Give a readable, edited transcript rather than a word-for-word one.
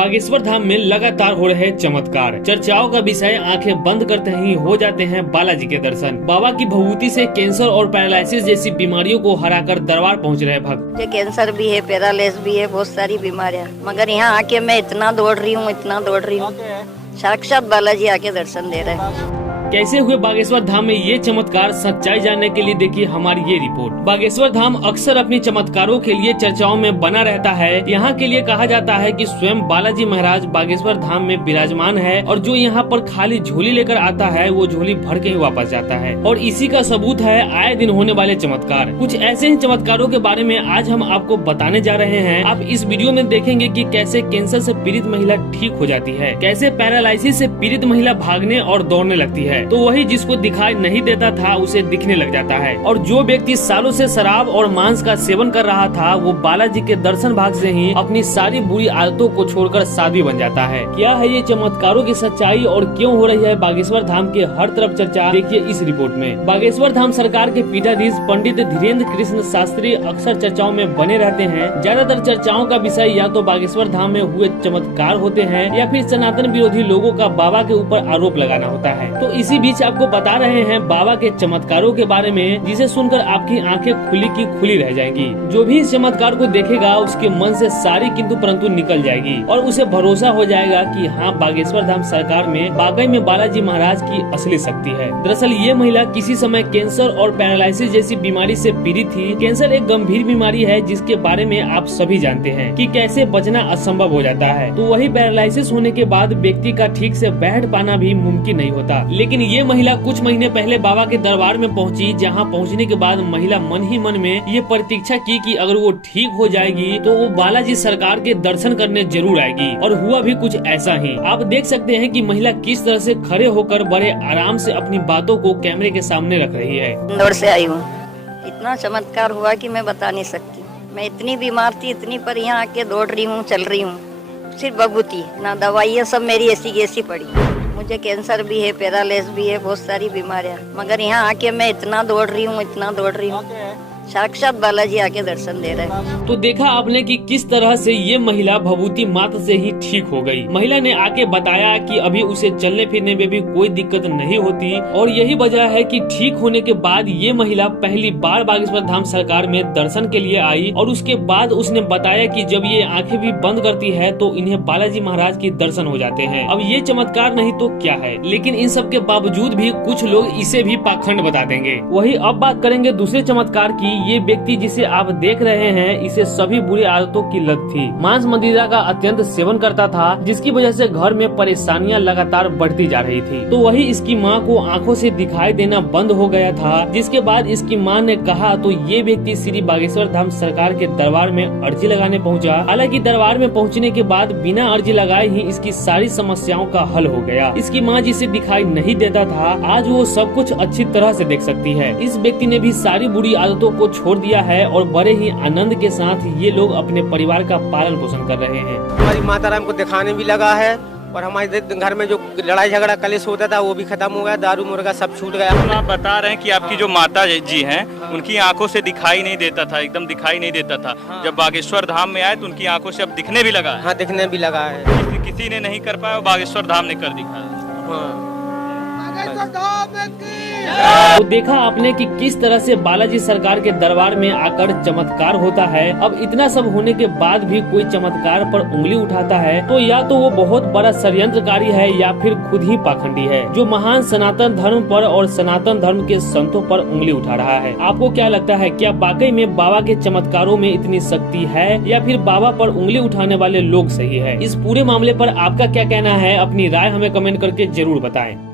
बागेश्वर धाम में लगातार हो रहे चमत्कार, चर्चाओं का विषय। आंखें बंद करते ही हो जाते हैं बालाजी के दर्शन। बाबा की भभूति से कैंसर और पैरालिसिस जैसी बीमारियों को हराकर दरबार पहुंच रहे भक्त। मुझे कैंसर भी है, पैरालिसिस भी है, बहुत सारी बीमारियां, मगर यहाँ आके मैं इतना दौड़ रही हूँ, साक्षात बालाजी आके दर्शन दे रहे हैं। कैसे हुए बागेश्वर धाम में ये चमत्कार, सच्चाई जानने के लिए देखिए हमारी ये रिपोर्ट। बागेश्वर धाम अक्सर अपनी चमत्कारों के लिए चर्चाओं में बना रहता है। यहाँ के लिए कहा जाता है कि स्वयं बालाजी महाराज बागेश्वर धाम में विराजमान है और जो यहाँ पर खाली झोली लेकर आता है वो झोली भर के ही वापस जाता है। और इसी का सबूत है आए दिन होने वाले चमत्कार। कुछ ऐसे ही चमत्कारों के बारे में आज हम आपको बताने जा रहे हैं। आप इस वीडियो में देखेंगे कि कैसे कैंसर से पीड़ित महिला ठीक हो जाती है, कैसे पैरालिसिस से पीड़ित महिला भागने और दौड़ने लगती है, तो वही जिसको दिखाई नहीं देता था उसे दिखने लग जाता है। और जो व्यक्ति सालों से शराब और मांस का सेवन कर रहा था वो बालाजी के दर्शन भाग से ही अपनी सारी बुरी आदतों को छोड़कर साध्वी बन जाता है। क्या है ये चमत्कारों की सच्चाई और क्यों हो रही है बागेश्वर धाम के हर तरफ चर्चा, देखिए इस रिपोर्ट में। बागेश्वर धाम सरकार के पीठाधीश पंडित धीरेन्द्र कृष्ण शास्त्री अक्सर चर्चाओं में बने रहते हैं। ज्यादातर चर्चाओं का विषय या तो बागेश्वर धाम में हुए चमत्कार होते हैं या फिर सनातन विरोधी लोगों का बाबा के ऊपर आरोप लगाना होता है। तो इसी बीच आपको बता रहे हैं बाबा के चमत्कारों के बारे में, जिसे सुनकर आपकी आंखें खुली की खुली रह जाएंगी। जो भी इस चमत्कार को देखेगा उसके मन से सारी किंतु परंतु निकल जाएगी और उसे भरोसा हो जाएगा कि हाँ, बागेश्वर धाम सरकार में बागई में बालाजी महाराज की असली शक्ति है। दरअसल ये महिला किसी समय कैंसर और पैरालिसिस जैसी बीमारी से पीड़ित थी। कैंसर एक गंभीर बीमारी है जिसके बारे में आप सभी जानते हैं कि कैसे बचना असंभव हो जाता है। तो वही पैरालिसिस होने के बाद व्यक्ति का ठीक से बैठ पाना भी मुमकिन नहीं होता। लेकिन ये महिला कुछ महीने पहले बाबा के दरबार में पहुंची, जहां पहुंचने के बाद महिला मन ही मन में ये प्रतीक्षा की कि अगर वो ठीक हो जाएगी तो वो बालाजी सरकार के दर्शन करने जरूर आएगी। और हुआ भी कुछ ऐसा ही। आप देख सकते हैं कि महिला किस तरह से खड़े होकर बड़े आराम से अपनी बातों को कैमरे के सामने रख रही है। इंदौर से आई हूँ, इतना चमत्कार हुआ कि मैं बता नहीं सकती। मैं इतनी बीमार थी, इतनी, पर यहाँ आके दौड़ रही हूँ, चल रही हूँ, सिर्फ बबूती ना दवाइयाँ, सब मेरी ऐसी की ऐसी पड़ी। मुझे कैंसर भी है, पैरालिसिस भी है, बहुत सारी बीमारियां, मगर यहाँ आके मैं इतना दौड़ रही हूँ, साक्षात बालाजी आके दर्शन दे रहे हैं। तो देखा आपने कि किस तरह से ये महिला भभूति मात्र से ही ठीक हो गई। महिला ने आके बताया कि अभी उसे चलने फिरने में भी कोई दिक्कत नहीं होती और यही वजह है कि ठीक होने के बाद ये महिला पहली बार बागेश्वर धाम सरकार में दर्शन के लिए आई। और उसके बाद उसने बताया कि जब ये आंखें भी बंद करती है तो इन्हें बालाजी महाराज के दर्शन हो जाते हैं। अब ये चमत्कार नहीं तो क्या है, लेकिन इन सब के बावजूद भी कुछ लोग इसे भी पाखंड बता देंगे। वही अब बात करेंगे दूसरे चमत्कार की। ये व्यक्ति जिसे आप देख रहे हैं, इसे सभी बुरी आदतों की लत थी। मांस मदिरा का अत्यंत सेवन करता था, जिसकी वजह से घर में परेशानियां लगातार बढ़ती जा रही थी। तो वही इसकी मां को आंखों से दिखाई देना बंद हो गया था, जिसके बाद इसकी मां ने कहा तो ये व्यक्ति श्री बागेश्वर धाम सरकार के दरबार में अर्जी लगाने पहुंचा। हालांकि दरबार में पहुंचने के बाद बिना अर्जी लगाए ही इसकी सारी समस्याओं का हल हो गया। इसकी माँ जिसे दिखाई नहीं देता था, आज वो सब कुछ अच्छी तरह से देख सकती है। इस व्यक्ति ने भी सारी बुरी आदतों को छोड़ दिया है और बड़े ही आनंद के साथ ये लोग अपने परिवार का पालन पोषण कर रहे हैं। हमारी माता राम को दिखाने भी लगा है और हमारे घर में जो लड़ाई झगड़ा कलेश होता था वो भी खत्म हो गया, दारू मुर्गा सब छूट गया। आप बता रहे हैं कि आपकी जो माता जी हैं उनकी आंखों से दिखाई नहीं देता था, एकदम दिखाई नहीं देता था। जब बागेश्वर धाम में आए तो उनकी आंखों से अब दिखने भी लगा है। हाँ, दिखने भी लगा है। किसी ने नहीं कर पाया, बागेश्वर धाम ने कर दिखाया। तो देखा आपने कि किस तरह से बालाजी सरकार के दरबार में आकर चमत्कार होता है। अब इतना सब होने के बाद भी कोई चमत्कार पर उंगली उठाता है तो या तो वो बहुत बड़ा षड्यंत्रकारी है या फिर खुद ही पाखंडी है, जो महान सनातन धर्म पर और सनातन धर्म के संतों पर उंगली उठा रहा है। आपको क्या लगता है, क्या वाकई में बाबा के चमत्कारों में इतनी शक्ति है या फिर बाबा पर उंगली उठाने वाले लोग सही है? इस पूरे मामले पर आपका क्या कहना है? अपनी राय हमें कमेंट करके जरूर बताएं।